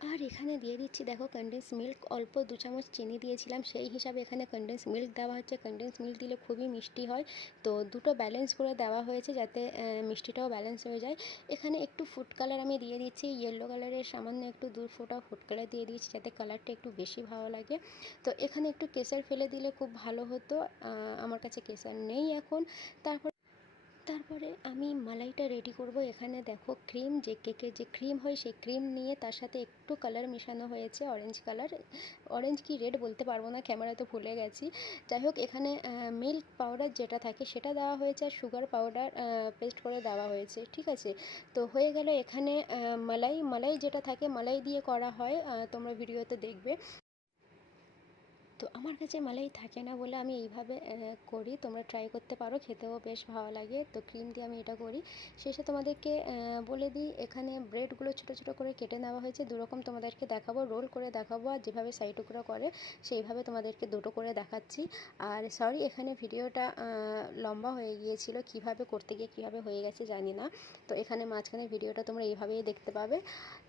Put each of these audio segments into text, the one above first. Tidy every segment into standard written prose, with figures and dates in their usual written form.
আর এখানে দিয়ে দিচ্ছি দেখো কনডেন্স মিল্ক, অল্প 2 চামচ চিনি দিয়েছিলাম, সেই হিসাবে এখানে কনডেন্স মিল্ক দেওয়া হচ্ছে। কনডেন্স মিল্ক দিলে খুবই মিষ্টি হয়, তো দুটো ব্যালেন্স করে দেওয়া হয়েছে যাতে মিষ্টিটাও ব্যালেন্স হয়ে যায়। এখানে একটু ফুড কালার আমি দিয়ে দিচ্ছি, ইয়েলো কালারের সামান্য একটু 2 ফোঁটা ফুড কালার দিয়ে দিয়েছি যাতে কালারটা একটু বেশি ভালো লাগে। তো এখানে একটু কেশর ফেলে দিলে খুব ভালো হতো, আমার কাছে কেশর নেই এখন। তারপরে আমি মালাইটা রেডি করব। এখানে দেখো ক্রিম, যে কেকের যে ক্রিম হয় সেই ক্রিম নিয়ে তার সাথে একটু কালার মেশানো হয়েছে, অরেঞ্জ কালার, অরেঞ্জ কি রেড বলতে পারবো না, ক্যামেরাতে ভুলে গেছি। যাই হোক এখানে মিল্ক পাউডার যেটা থাকে সেটা দেওয়া হয়েছে, আর সুগার পাউডার পেস্ট করে দেওয়া হয়েছে, ঠিক আছে। তো হয়ে গেল এখানে মালাই, মালাই যেটা থাকে মালাই দিয়ে করা হয়, তোমরা ভিডিওতে দেখবে। তো আমার কাছে মালাই থাকে না বলে আমি এইভাবে করি, তোমরা ট্রাই করতে পারো, খেতেও বেশ ভালো লাগে। তো ক্রিম দিয়ে আমি এটা করি। শেষে তোমাদেরকে বলে দিই এখানে ব্রেডগুলো ছোটো ছোটো করে কেটে নেওয়া হয়েছে, দুরকম তোমাদেরকে দেখাবো, রোল করে দেখাবো, আর যেভাবে সাইড টুকরো করে সেইভাবে তোমাদেরকে দুটো করে দেখাচ্ছি। আর সরি এখানে ভিডিওটা লম্বা হয়ে গিয়েছিল, কিভাবে করতে গিয়ে কীভাবে হয়ে গেছে জানি না। তো এখানে মাঝখানে ভিডিওটা তোমরা এইভাবেই দেখতে পাবে।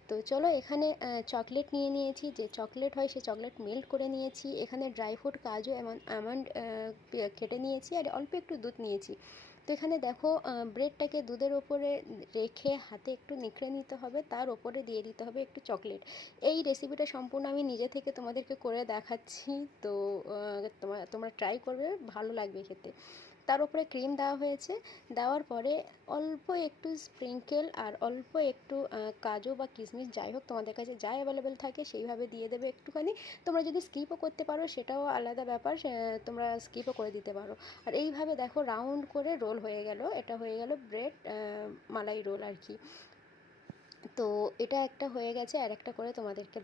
তো চলো এখানে চকলেট নিয়ে নিয়েছি, যে চকলেট হয় সেই চকলেট মেল্ট করে নিয়েছি। এখানে ড্রাই ফ্রুট, কাজু, আমন্ড কেটে নিয়েছি, আর অল্প একটু দুধ নিয়েছি। তো এখানে দেখো ব্রেডটাকে দুধের ওপরে রেখে হাতে একটু নিখড়ে নিতে হবে, তার ওপরে দিয়ে দিতে হবে একটু চকলেট। এই রেসিপিটা সম্পূর্ণ আমি নিজে থেকে তোমাদেরকে করে দেখাচ্ছি, তো তোমরা ট্রাই করবে, ভালো লাগবে খেতে। তার উপরে ক্রিম দেওয়া হয়েছে, দেওয়ার পরে অল্প একটু স্প্রিঙ্কেল আর অল্প একটু কাজু বা কিশমিশ, যাই হোক তোমাদের কাছে যা অ্যাভেলেবেল থাকে সেইভাবে দিয়ে দেবে একটুখানি। তোমরা যদি স্কিপও করতে পারো সেটাও আলাদা ব্যাপার, তোমরা স্কিপও করে দিতে পারো। আর এইভাবে দেখো রাউন্ড করে রোল হয়ে গেল, এটা হয়ে গেল ব্রেড মালাই রোল আর কি। তো এটা একটা হয়ে গেছে, আর একটা করে তোমাদেরকে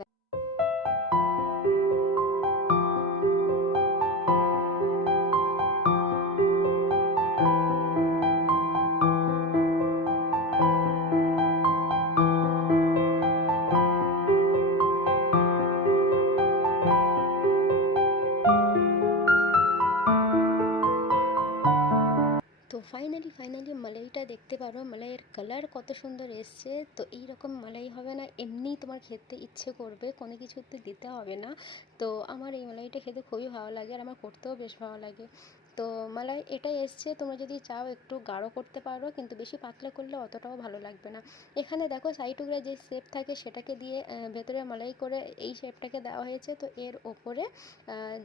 তো ফাইনালি মালাইটা দেখতে পারো, মালাইয়ের কালার কত সুন্দর এসছে। তো এই রকম মালাই হবে না, এমনি তোমার খেতে ইচ্ছে করবে, কোনো কিছুতে দিতে হবে না। তো আমার এই মালাইটা খেতে খুবই ভালো লাগে, আর আমার করতেও বেশ ভালো লাগে। তো মালাই এটাই এসছে, তোমরা যদি চাও একটু গাঢ় করতে পারো, কিন্তু বেশি পাতলা করলে অতটাও ভালো লাগবে না। এখানে দেখো সাইডগুলো যে শেপ থাকে সেটাকে দিয়ে ভেতরে মালাই করে এই শেপটাকে দেওয়া হয়েছে। তো এর ওপরে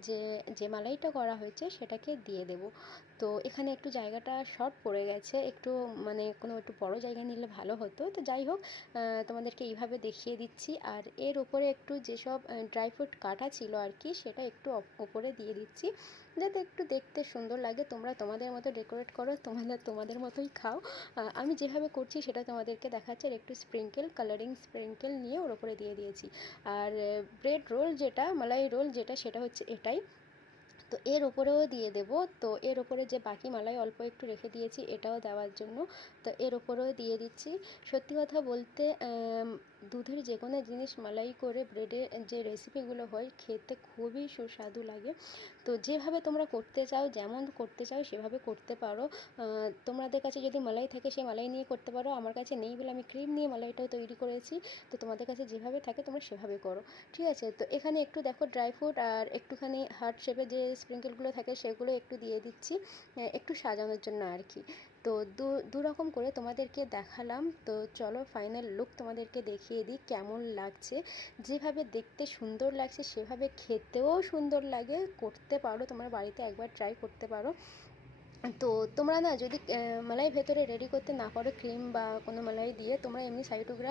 যে যে মালাইটা করা হয়েছে সেটাকে দিয়ে দেবো। তো এখানে একটু জায়গাটা শর্ট পড়ে গেছে, একটু মানে কোনো একটু বড় জায়গায় নিলে ভালো হতো। তো যাই হোক তোমাদেরকে এইভাবে দেখিয়ে দিচ্ছি। আর এর ওপরে একটু যেসব ড্রাই ফ্রুট কাটা ছিল আর কি, সেটা একটু ওপরে দিয়ে দিচ্ছি যাতে একটু দেখতে সুন্দর লাগে। তোমরা তোমাদের মতো ডেকোরেট করো, তোমাদের মতোই খাও। আমি যেভাবে করছি সেটা তোমাদেরকে দেখাচ্ছি। আর একটু স্প্রিঙ্কেল, কালারিং স্প্রিঙ্কেল নিয়ে ওর ওপরে দিয়ে দিয়েছি। আর ব্রেড রোল যেটা, মালাই রোল যেটা, সেটা হচ্ছে এটাই। তো এর ওপরেও দিয়ে দেবো। তো এর ওপরে যে বাকি মালাই অল্প একটু রেখে দিয়েছি এটাও দেওয়ার জন্য, তো এর ওপরেও দিয়ে দিচ্ছি। সত্যি কথা বলতে দুধের যে কোনো জিনিস মালাই করে ব্রেডের যে রেসিপিগুলো হয় খেতে খুবই সুস্বাদু লাগে। তো যেভাবে তোমরা করতে চাও, যেমন করতে চাও সেভাবে করতে পারো। তোমাদের কাছে যদি মালাই থাকে সেই মালাই নিয়ে করতে পারো, আমার কাছে নেই বলে আমি ক্রিম নিয়ে মালাইটাও তৈরি করেছি। তো তোমাদের কাছে যেভাবে থাকে তোমরা সেভাবে করো, ঠিক আছে। তো এখানে একটু দেখো ড্রাই ফ্রুট আর একটুখানি হার্ট শেপে যে স্প্রিঙ্কেলগুলো থাকে সেগুলো একটু দিয়ে দিচ্ছি, একটু সাজানোর জন্য আর কি। তো দু রকম করে তোমাদেরকে দেখালাম। তো চলো ফাইনাল লুক তোমাদেরকে দেখিয়ে দিই কেমন লাগছে। যেভাবে দেখতে সুন্দর লাগছে সেভাবে খেতেও সুন্দর লাগে, করতে পারো তোমরা বাড়িতে, একবার ট্রাই করতে পারো। তো তোমরা না যদি মালাই ভেতরে রেডি করতে না পারো ক্রিম বা কোনো মালাই দিয়ে, তোমরা এমনি সাইডগুলো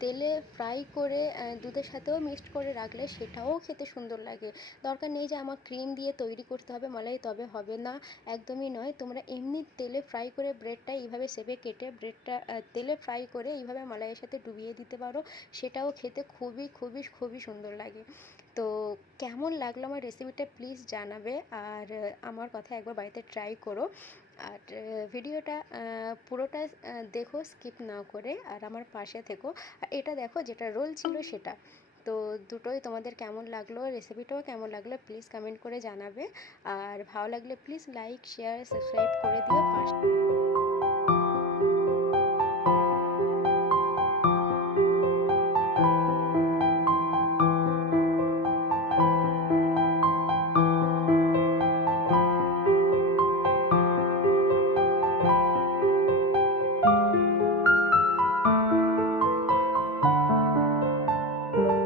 তেলে ফ্রাই করে দুধের সাথেও মিক্সড করে রাখলে সেটাও খেতে সুন্দর লাগে। দরকার নেই যে আমার ক্রিম দিয়ে তৈরি করতে হবে মালাই তবে হবে না, একদমই নয়। তোমরা এমনি তেলে ফ্রাই করে ব্রেডটা এইভাবে সেপে কেটে ব্রেডটা তেলে ফ্রাই করে এইভাবে মালাইয়ের সাথে ডুবিয়ে দিতে পারো, সেটাও খেতে খুবই সুন্দর লাগে। তো কেমন লাগলো আমার রেসিপিটা প্লিজ জানাবে, আর আমার কথা একবার বাড়িতে ট্রাই করো। আর ভিডিওটা পুরোটা দেখো স্কিপ না করে, আর আমার পাশে থেকো। আর এটা দেখো যেটা রোল ছিল সেটা। তো দুটোই তোমাদের কেমন লাগলো, রেসিপিটাও কেমন লাগলো প্লিজ কমেন্ট করে জানাবে। আর ভালো লাগলে প্লিজ লাইক, শেয়ার, সাবস্ক্রাইব করে দিও পাশে।